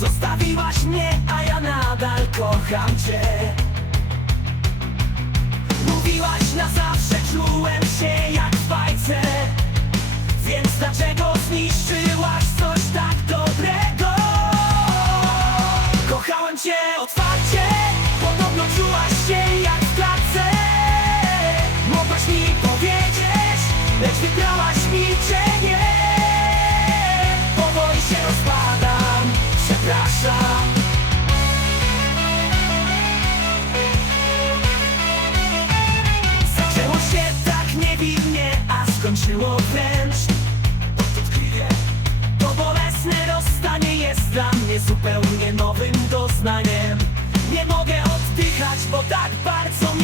Zostawiłaś mnie, a ja nadal kocham cię. Mówiłaś na zawsze, czułem się jak w bajce. Więc dlaczego zniszczyłaś coś tak dobrego? Kochałem cię otwarcie Podobno czułaś się jak w klatce. Mogłaś mi powiedzieć Lecz wybrałaś milczenie rozpadam Przepraszam. Zaczęło się tak niewinnie A skończyło wręcz. Odkryję To bolesne rozstanie jest dla mnie zupełnie nowym doznaniem. Nie mogę oddychać, bo tak bardzo